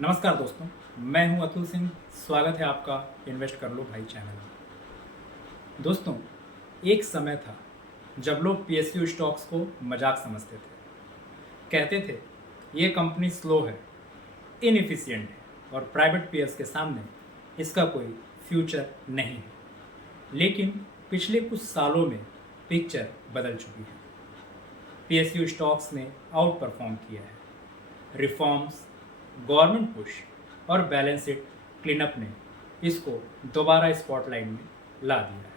नमस्कार दोस्तों, मैं हूं अतुल सिंह। स्वागत है आपका इन्वेस्ट कर लो भाई चैनल में। दोस्तों, एक समय था जब लोग पीएसयू स्टॉक्स को मजाक समझते थे। कहते थे ये कंपनी स्लो है, इनएफिशिएंट है और प्राइवेट पीयर्स के सामने इसका कोई फ्यूचर नहीं है। लेकिन पिछले कुछ सालों में पिक्चर बदल चुकी है। पीएसयू स्टॉक्स ने आउट परफॉर्म किया है। रिफॉर्म्स, गवर्नमेंट पुश और बैलेंस शीट क्लीनअप ने इसको दोबारा स्पॉटलाइट में ला दिया है।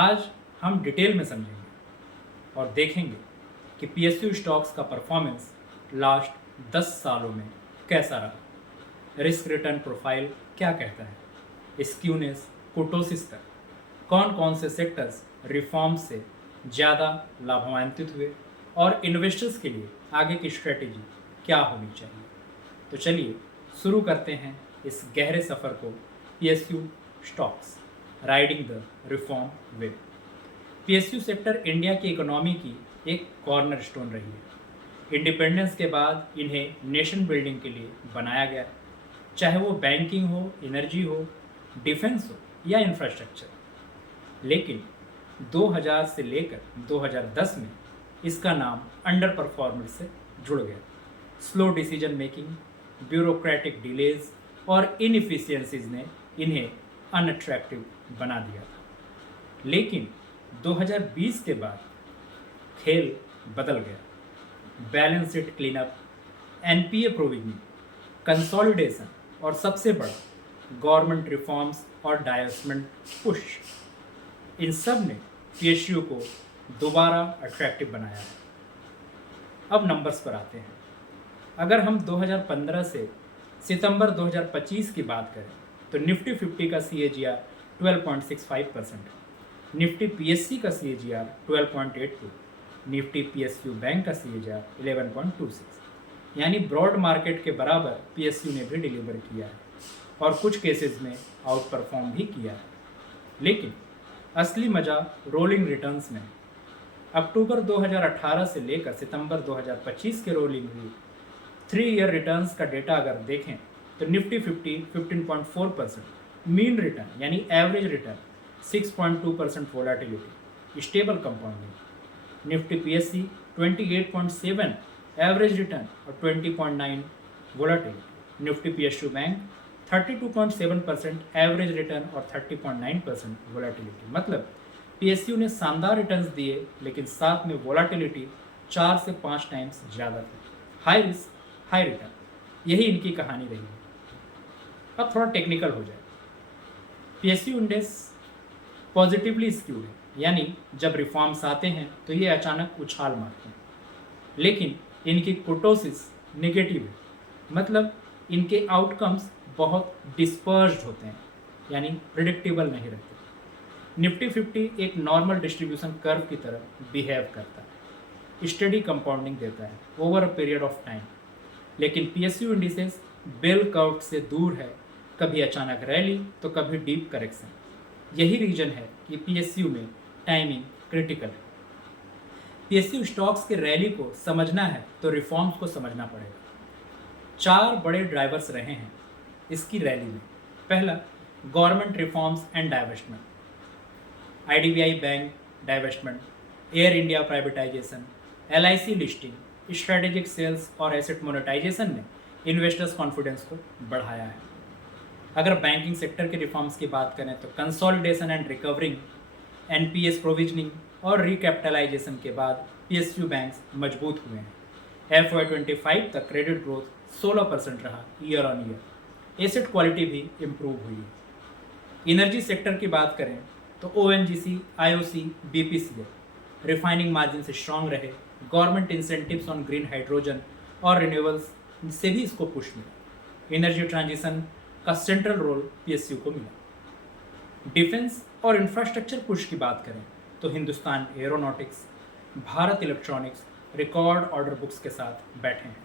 आज हम डिटेल में समझेंगे और देखेंगे कि पीएसयू स्टॉक्स का परफॉर्मेंस लास्ट 10 सालों में कैसा रहा, रिस्क रिटर्न प्रोफाइल क्या कहता है, स्क्यूनेस, कुर्टोसिस तक कौन कौन से सेक्टर्स रिफॉर्म से ज़्यादा लाभान्वित हुए और इन्वेस्टर्स के लिए आगे की स्ट्रेटेजी क्या होनी चाहिए। तो चलिए शुरू करते हैं इस गहरे सफ़र को। PSU stocks riding the reform wave. PSU sector India की इकोनॉमी की एक कॉर्नर स्टोन रही है। इंडिपेंडेंस के बाद इन्हें नेशन बिल्डिंग के लिए बनाया गया, चाहे वो बैंकिंग हो, एनर्जी हो, डिफेंस हो या इंफ्रास्ट्रक्चर। लेकिन 2000 से लेकर 2010 में इसका नाम अंडर परफॉर्मर से जुड़ गया। Slow decision making, bureaucratic delays और इनएफिशिएंसीज ने इन्हें अनअट्रैक्टिव बना दिया था। लेकिन 2020 के बाद खेल बदल गया। Balance sheet cleanup, NPA provisioning, consolidation और सबसे बड़ा गवर्नमेंट रिफॉर्म्स और डाइवर्समेंट पुश, इन सब ने पीएसयू को दोबारा अट्रैक्टिव बनाया है। अब नंबर्स पर आते हैं। अगर हम 2015 से सितंबर 2025 की बात करें तो निफ्टी 50 का CAGR 12.65%, निफ्टी PSC का CAGR 12.82, निफ्टी PSU बैंक का CAGR 11.26, यानी ब्रॉड मार्केट के बराबर PSU ने भी डिलीवर किया है और कुछ केसेस में आउट परफॉर्म भी किया है। लेकिन असली मज़ा रोलिंग रिटर्न्स में। अक्टूबर 2018 से लेकर सितंबर 2025 के रोलिंग हुई 3 ईयर रिटर्न्स का डेटा अगर देखें तो निफ्टी 50 15.4%, मीन रिटर्न यानी average return 6.2% volatility, stable compounding. Nifty PSC 28.7 average return और 20.9 volatility. Nifty PSU bank 32.7% average return और 30.9% वोलाटिलिटी। मतलब पीएसयू ने शानदार रिटर्न्स दिए, लेकिन साथ में वोलाटिलिटी 4 से 5 टाइम्स ज़्यादा थी। हाई रिस्क हाई रिटर्न, यही इनकी कहानी रही है। अब थोड़ा टेक्निकल हो जाए। पीएसयू इंडेक्स पॉजिटिवली स्क्यूड है, यानी जब रिफॉर्म्स आते हैं तो ये अचानक उछाल मारते हैं। लेकिन इनकी कुर्टोसिस नेगेटिव है, मतलब इनके आउटकम्स बहुत डिस्पर्स्ड होते हैं, यानी प्रिडिक्टेबल नहीं रहते। निफ्टी 50 एक नॉर्मल डिस्ट्रीब्यूशन कर्व की तरह बिहेव करता है, स्टडी कंपाउंडिंग देता है over a period of time. लेकिन पीएसयू इंडिसेस बेल कर्व से दूर है, कभी अचानक रैली तो कभी डीप करेक्शन। यही रीजन है कि पीएसयू में टाइमिंग क्रिटिकल है। पीएसयू स्टॉक्स के रैली को समझना है तो रिफॉर्म्स को समझना पड़ेगा। 4 बड़े ड्राइवर्स रहे हैं इसकी रैली में। पहला, government reforms and divestment. IDBI bank divestment, Air India privatisation, LIC listing, strategic sales और एसेट मोनेटाइजेशन ने इन्वेस्टर्स कॉन्फिडेंस को बढ़ाया है। अगर बैंकिंग सेक्टर के रिफॉर्म्स की बात करें तो consolidation and recovering, NPS provisioning और रिकैपिटलाइजेशन के बाद PSU बैंक्स मजबूत हुए हैं। FY25 तक क्रेडिट ग्रोथ 16% रहा year on year. Asset quality भी इम्प्रूव हुई है। एनर्जी सेक्टर की बात करें तो ONGC, IOC, BPCL refining margin से स्ट्रांग रहे। Government incentives on green hydrogen और रिन्यूएबल्स से भी इसको पुश मिला। एनर्जी ट्रांजिशन का सेंट्रल रोल PSU को मिला। डिफेंस और इंफ्रास्ट्रक्चर पुश की बात करें तो Hindustan aeronautics, Bharat electronics record order books के साथ बैठे हैं।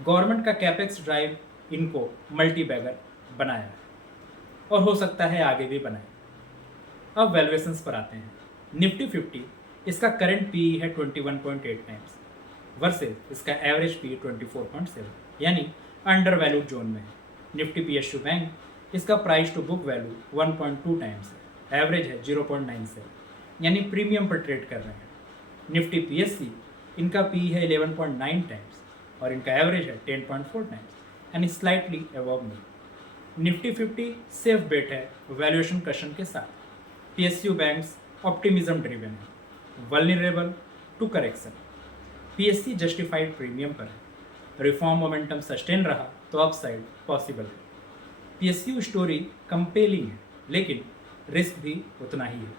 गवर्नमेंट का कैपेक्स ड्राइव इनको मल्टी बैगर बनाया है और हो सकता है आगे भी बनाए। अब वैल्यूएशंस पर आते हैं। निफ्टी 50 इसका करंट PE है 21.8 टाइम्स, वर्सेज इसका एवरेज पी 24.7 यानी अंडर वैल्यूड जोन में है। निफ्टी पीएसयू बैंक इसका price to book value 1.2 times है, एवरेज है 0.97 यानी प्रीमियम पर ट्रेड कर रहे हैं। निफ्टी पीएससी इनका पी है 11.9 टाइम्स और इनका एवरेज है 10.4 टाइम्स यानी स्लाइटली अबव में। निफ्टी 50 सेफ बेट है वैल्यूएशन कशन के साथ। पीएसयू बैंक्स ऑप्टिमिज्म ड्रिवन है, vulnerable to correction. PSC justified premium पर है, रिफॉर्म मोमेंटम सस्टेन रहा तो अपसाइड पॉसिबल है। पीएसयू स्टोरी कंपेलिंग है लेकिन रिस्क भी उतना ही है।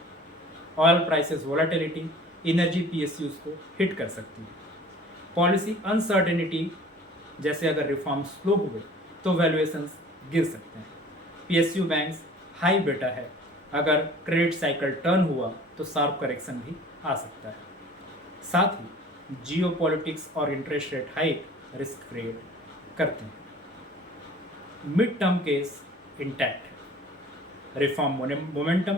Oil prices volatility energy PSUs को हिट कर सकती है। पॉलिसी अनसर्टेनिटी जैसे अगर रिफॉर्म स्लो हुए तो वैल्यूएशंस गिर सकते हैं। पीएसयू बैंक्स हाई बेटा है, अगर क्रेडिट साइकिल टर्न हुआ तो शार्प करेक्शन भी आ सकता है। साथ ही जियोपॉलिटिक्स और interest rate hike risk create करते हैं। मिड टर्म केस इंटैक्ट है, reform momentum,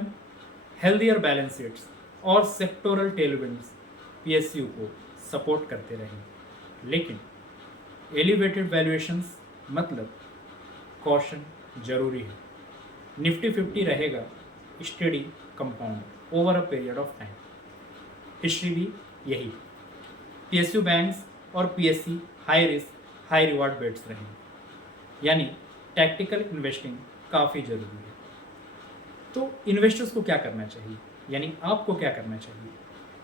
healthier balance sheets और सेक्टोरल टेलविंड्स पीएसयू को सपोर्ट करते रहेंगे, लेकिन एलिवेटेड वैल्यूएशंस मतलब कॉशन जरूरी है। निफ्टी 50 रहेगा steady compound over a period of time, history भी यही। पीएसयू बैंक्स और PSC high risk high reward bets रहेंगे, यानी टैक्टिकल इन्वेस्टिंग काफ़ी ज़रूरी है। तो इन्वेस्टर्स को क्या करना चाहिए, यानी आपको क्या करना चाहिए?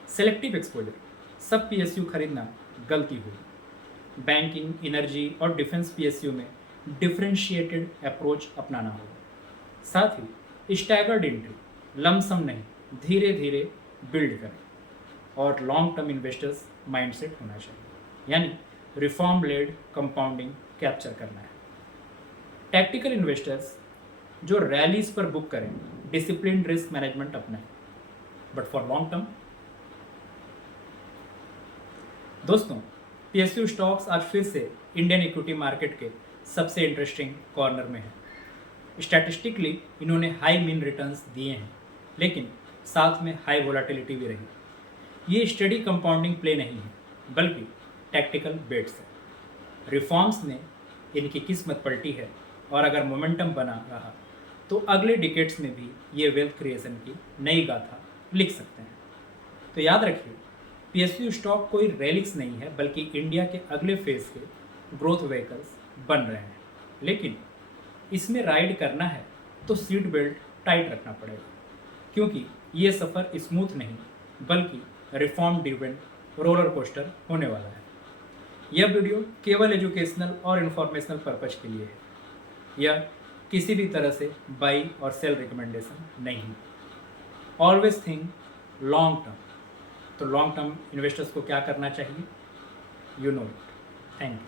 सेलेक्टिव एक्सपोजर, सब पीएसयू खरीदना गलती होगी। बैंकिंग, एनर्जी और डिफेंस पीएसयू में डिफरेंशिएटेड अप्रोच अपनाना होगा। साथ ही स्टैगर्ड एंट्री, लमसम नहीं, धीरे धीरे बिल्ड करें और लॉन्ग टर्म इन्वेस्टर्स माइंडसेट होना चाहिए, यानी रिफॉर्म लेड कंपाउंडिंग कैप्चर करना है। टैक्टिकल इन्वेस्टर्स जो रैलीज पर बुक करें, डिसिप्लिन रिस्क मैनेजमेंट अपनाएं, बट फॉर लॉन्ग टर्म। दोस्तों, पीएसयू स्टॉक्स आज फिर से इंडियन इक्विटी मार्केट के सबसे इंटरेस्टिंग कॉर्नर में है। स्टैटिस्टिकली इन्होंने हाई मीन रिटर्न्स दिए हैं, लेकिन साथ में हाई वोलेटिलिटी भी रही। ये स्टडी कंपाउंडिंग प्ले नहीं है, बल्कि टैक्टिकल बेट्स है। रिफॉर्म्स ने इनकी किस्मत पलटी है और अगर मोमेंटम बना रहा तो अगले डिकेड्स में भी ये वेल्थ क्रिएशन की नई गाथा लिख सकते हैं। तो याद रखिए, पीएसयू स्टॉक कोई रेलिक्स नहीं है, बल्कि इंडिया के अगले फेज के ग्रोथ व्हीकल्स बन रहे हैं। लेकिन इसमें राइड करना है तो सीट बेल्ट टाइट रखना पड़ेगा, क्योंकि ये सफ़र स्मूथ नहीं बल्कि रिफॉर्म ड्रिवन रोलर कोस्टर होने वाला है। यह वीडियो केवल एजुकेशनल और इन्फॉर्मेशनल पर्पज के लिए है, यह किसी भी तरह से बाई और सेल रिकमेंडेशन नहीं है। Always think long term. तो लॉन्ग टर्म इन्वेस्टर्स को क्या करना चाहिए? You know it. Thank you.